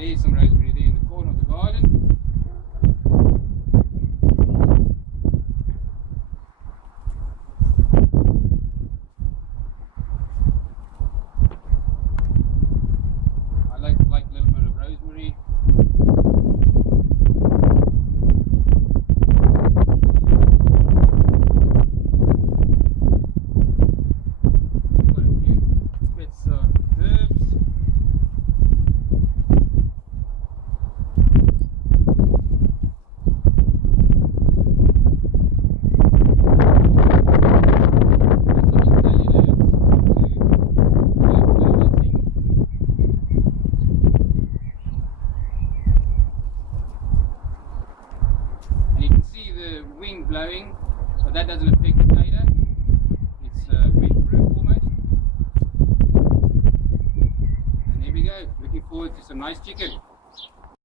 There's some rosemary there in the corner of the garden. I like a little bit of rosemary. Got a few bits of herbs. Wind blowing, but that doesn't affect the tater. It's windproof almost. And there we go. Looking forward to some nice chicken.